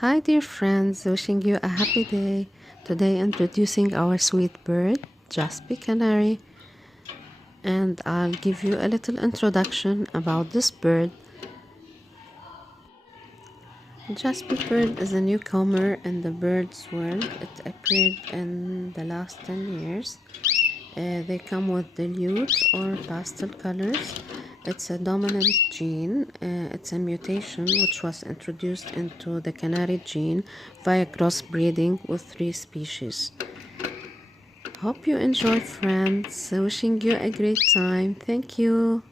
Hi, dear friends, wishing you a happy day. Today, introducing our sweet bird, Jaspe Canary, and I'll give you a little introduction about this bird. Jaspe bird is a newcomer in the bird's world. It appeared in the last 10 years. They come with dilute or pastel colors. It's a dominant gene. It's a mutation which was introduced into the canary gene via crossbreeding with 3 species. Hope you enjoy, friends. Wishing you a great time. Thank you.